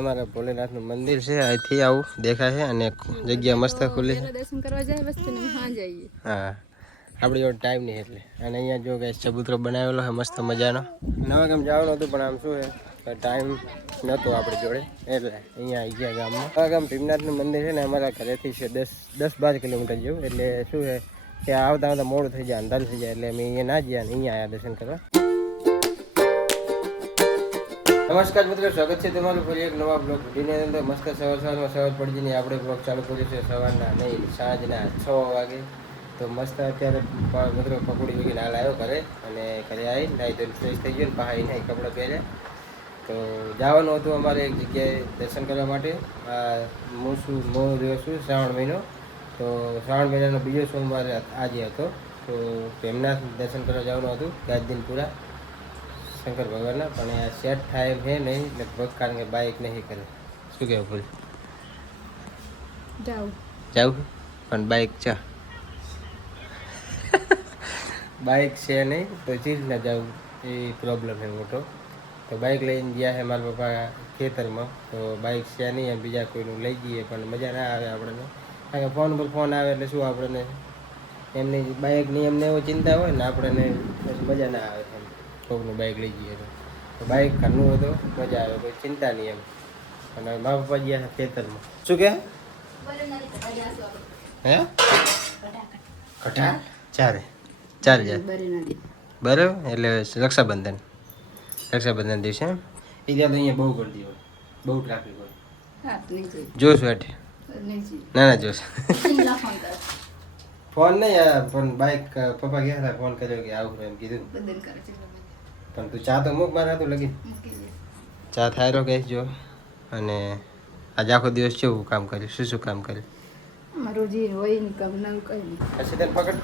અમારા ભોલેનાથનું મંદિર છે, અહીંથી આવું દેખાય છે અને જગ્યા મસ્ત ખુલ્લી છે. દર્શન કરવા જાય વસ્તુ ને હા જઈએ. હા, આપણે જો ટાઈમ નહીં એટલે. અને અહીંયા જો કે ચબૂતરો બનાવેલો છે મસ્ત મજાનો. નવા ગામ જવાનું હતું પણ આમ શું છે ટાઈમ નહોતો આપણી જોડે એટલે અહીંયા આવી ગયા ગામમાં. નવા ગામ ભીમનાથનું મંદિર છે ને અમારા ઘરેથી છે 10-12 કિલોમીટર જેવું. એટલે શું છે ત્યાં આવતા આવતા મોડું થઈ જાય, અંધારું થઈ જાય એટલે અમે અહીંયા ના ગયા ને અહીંયા આવ્યા દર્શન કરવા. નમસ્કાર મિત્રો, સ્વાગત છે તમારું ફરી એક નવા બ્લોગ વિડીયોની અંદર. મસ્ત સવાર પડી જઈને આપણે બ્લોગ ચાલુ કર્યું છે સવારના નહીં સાંજના 6 વાગે. તો મસ્ત અત્યારે મિત્રો પકોડી વગેરે હાલ આવ્યો ઘરે અને ઘરે આવી નાહી ધોઈને ફ્રેશ થઈ ગયો ને બહાર નાહી કપડાં પહેર્યા. તો જવાનું હતું અમારે એક જગ્યાએ દર્શન કરવા માટે. હું રહ્યો છું શ્રાવણ મહિનો, તો શ્રાવણ મહિનાનો બીજો સોમવાર આજે હતો. તો ભીમનાથ દર્શન કરવા જવાનું હતું ગાજદીનપુરા શંકર ભગવાનના. પણ આ સેટ થાય એમ છે નહીં લગભગ, કારણ કે બાઇક નહીં કરે. શું કહેવું ભૂલ જાઉં પણ બાઇક બાઇક છે નહીં તો ચીજ ના જવું એ પ્રોબ્લેમ છે મોટો. તો બાઇક લઈને ગયા છે મારા પપ્પા ખેતરમાં. તો બાઇક છે નહીં એમ બીજા કોઈનું લઈ જઈએ પણ મજા ના આવે આપણને, કારણ કે ફોન પર ફોન આવે એટલે શું આપણને એમની બાઇકની એમને એવો ચિંતા હોય ને આપણને મજા ના આવે એમ. કોકનું બાઇક લઈ જઈએ તો બાઇક ઘરનું હોય તો મજા આવે, કોઈ ચિંતા નહીં એમ. અને મારા પપ્પા ગયા છે ખેતરમાં. શું કે હે કઠા ચારે જાય બરાબર. એટલે રક્ષાબંધન દિવસે એમ એ ત્યાં તો અહીંયા બહુ ગરદી હોય, બહુ ટ્રાફિક હોય. જોશું હેઠે ના જોશ ફોન નહીં પણ બાઇક પપ્પા ગયા હતા, ફોન કર્યો કે આવું એમ કીધું. પણ તું ચા તો મૂક મારા તો લગી ચા થાય કહીશ જો. અને આજે આખો દિવસ કેવું કામ કર્યું, શું કામ કર્યું? રોજી હોય ને કામ ના કઈ નહીં. પછી તેને પકડ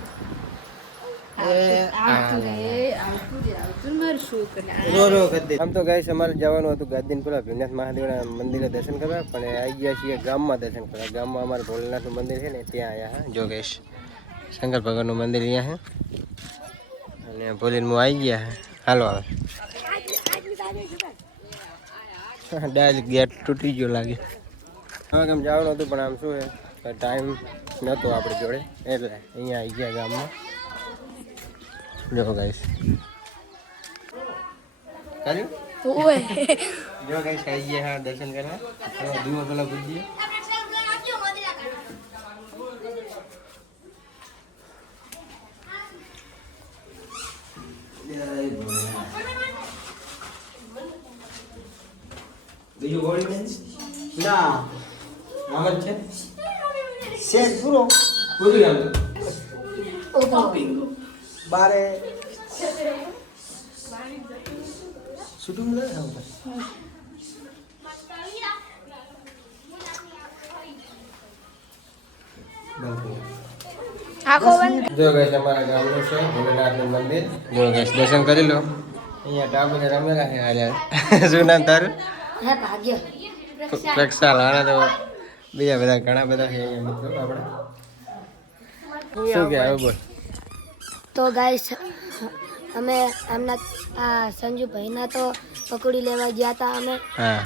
આમ તો ગાઈસ અમારે જવાનું હતું ગાજદીનપુરા ભીમનાથ મહાદેવના મંદિરે દર્શન કરવા, પણ આવી ગયા છીએ ગામમાં દર્શન કરવા. ગામમાં અમારે ભોલેનાથનું મંદિર છે ને ત્યાં આવ્યા હા. જો ગાઈસ શંકર ભગવાનનું મંદિર અહીંયા છે અને ભોલેન હું આવી ગયા હે. હાલો આવે ડાયરેક્ટ ગેટ તૂટી ગયો લાગે. હવે કેમ જવાનું હતું પણ આમ શું છે ટાઈમ નહોતો આપણી જોડે એટલે અહીંયા આવી ગયા ગામમાં. જો ગાઈસ જો ગાઈસ આવી ગયા હા દર્શન કરવા. દીવો પેલા પૂજીએ. બીજું બોડી બેન્ચ ના આમ જ છે સેટ પૂરું આમ તો બારે શૂટિંગ લે જો ગાઈસ અમારા ગામનું છે ભોલેનાથનું મંદિર. જો ગાઈસ દર્શન કરી લો. અહીંયા ટાબુને રમેલા છે હાલ્યા. શું નામ તારું? ભાગ્ય પ્રક્ષાલ. આના તો બીજા બધા ઘણા બધા છે અહીંયા મિત્રો આપણે. શું કે આવે બોલ. તો ગાઈસ અમે એમના આ સંજુભાઈના તો પકોડી લેવા ગયા હતા અમે. હા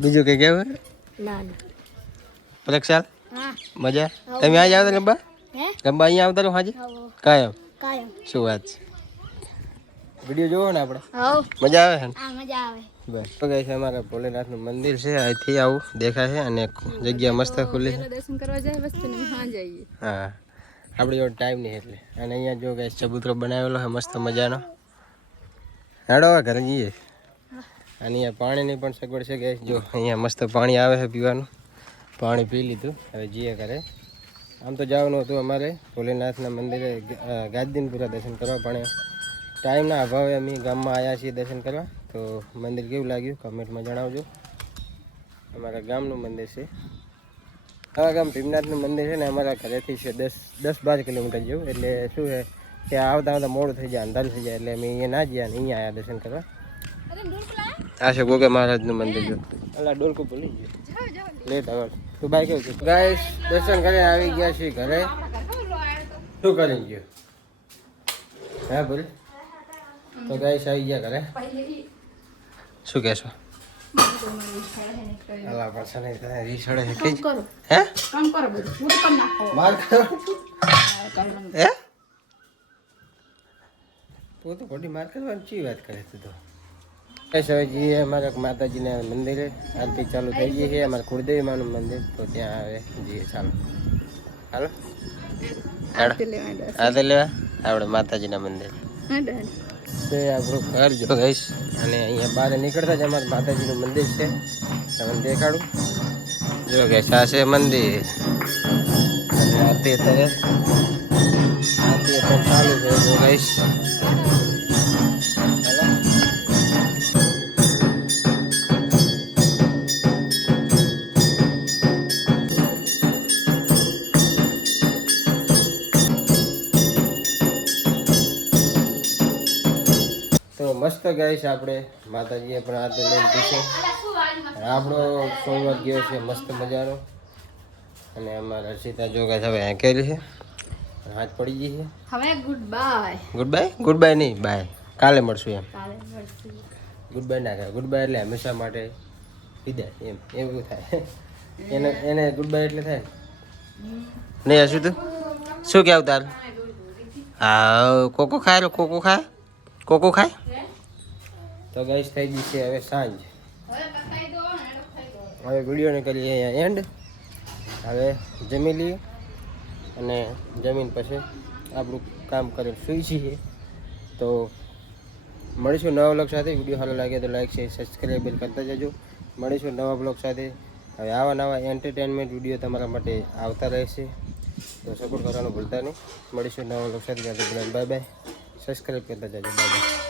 બીજું કઈ કેવું? ના પ્રક્ષાલ મજા તમે આજે આવતા ગંબા અહીંયા આવતા રહો હાજી કાયમ. શું વાત છે, વિડીયો જોવો ને આપણે મજા આવે છે ને? મજા આવે બસ તો ગાઈસ અમારા ભોલેનાથનું મંદિર છે, અહીંથી આવું દેખાય છે અને જગ્યા મસ્ત ખુલ્લી છે. દર્શન કરવા જાય વસ્તુ ને હા જઈએ. હા, આપણે જો ટાઈમ નહીં એટલે. અને અહીંયા જો ગાઈસ ચબૂતરો બનાવેલો છે મસ્ત મજાનો. હેડો હવે ઘરે જઈએ. અને અહીંયા પાણીની પણ સગવડ છે ગાઈસ. જો અહીંયા મસ્ત પાણી આવે છે પીવાનું. પાણી પી લીધું, હવે જઈએ ઘરે. આમ તો જવાનું હતું અમારે ભોલેનાથના મંદિરે ગાજદીનપુરા દર્શન કરવા, પણ ટાઈમના અભાવે અમે ગામમાં આવ્યા છીએ દર્શન કરવા. તો મંદિર કેવું લાગ્યું કમેન્ટમાં જણાવજો. અમારા ગામનું મંદિર છે. નવા ગામ ભીમનાથનું મંદિર છે ને અમારા ઘરેથી છે 10-12 કિલોમીટર જેવું. એટલે શું છે ત્યાં આવતા આવતા મોડું થઈ જાય, અંધારું થઈ જાય એટલે અમે અહીંયા ના ગયા ને અહીંયા આવ્યા દર્શન કરવા. આ છે ગોગા મહારાજનું મંદિર. જો અલા ડોલકું ભૂલી ગયું લેટ હવે તું બાઈક કેવું છે. ગાઈસ દર્શન કરીને આવી ગયા છીએ ઘરે. શું કરી ગયો હા બોલ. તો ગાઈસ આવી ગયા ઘરે. શું કહેશો? અલા પાછા નહીં થાય રીસડે છે કે કરો હે કામ કરો બધું હું પણ નાખો માર ખાવ હે તું તો ખોટી માર કરવાની ચી વાત કરે તું તો હવે જઈએ અમારા માતાજીના મંદિરે આરતી ચાલુ થઈ ગઈ છે અમારા કુળદેવી માનું મંદિર તો ત્યાં આવે જઈએ ચાલો હાલો આરતી લેવા આરતી લેવા આપણે માતાજીના મંદિર તે આપણું ઘર જો ગઈશ અને અહીંયા બહાર નીકળતા જ અમારું માતાજીનું મંદિર છે તમને દેખાડું જો ગઈશ આ છે મંદિર અને આરતી અત્યારે ચાલુ છે જો ગઈશ તો મસ્ત ગઈશ આપણે માતાજીએ પણ આરતી લઈને પીછે આપણો સોમવાર ગયો છે મસ્ત મજાનો અને અમારા સીતા જો ગઈશ હવે આંકેલી છે હાથ પડી ગઈ છે હવે ગુડ બાય ગુડ બાય નહીં બાય કાલે મળશું એમ કાલે મળશું ગુડ બાય ના કહેવાય ગુડ બાય એટલે હંમેશા માટે વિદાય એમ એવું થાય એને ગુડ બાય એટલે થાય નહીં હશું તું શું કહેવું તાર હા કોકો ખાય કોકો ખાય તો ગઈશ થઈ ગઈ છે હવે સાંજ હવે વિડીયોને કરીએ અહીંયા એન્ડ હવે જમી લઈએ અને જમીન પછી આપણું કામ કરીને સુઈ છીએ તો મળીશું નવા બ્લોગ સાથે વિડીયો સારો લાગે તો લાઈક શેર સબસ્ક્રાઈબ કરતા જજો મળીશું નવા બ્લોગ સાથે હવે આવા નવા એન્ટરટેનમેન્ટ વિડીયો તમારા માટે આવતા રહેશે તો સપોર્ટ કરવાનું ભૂલતા નહીં મળીશું નવા બ્લોગ સાથે બાય બાય સબસ્ક્રાઈબ કરતા જજો બાય બાય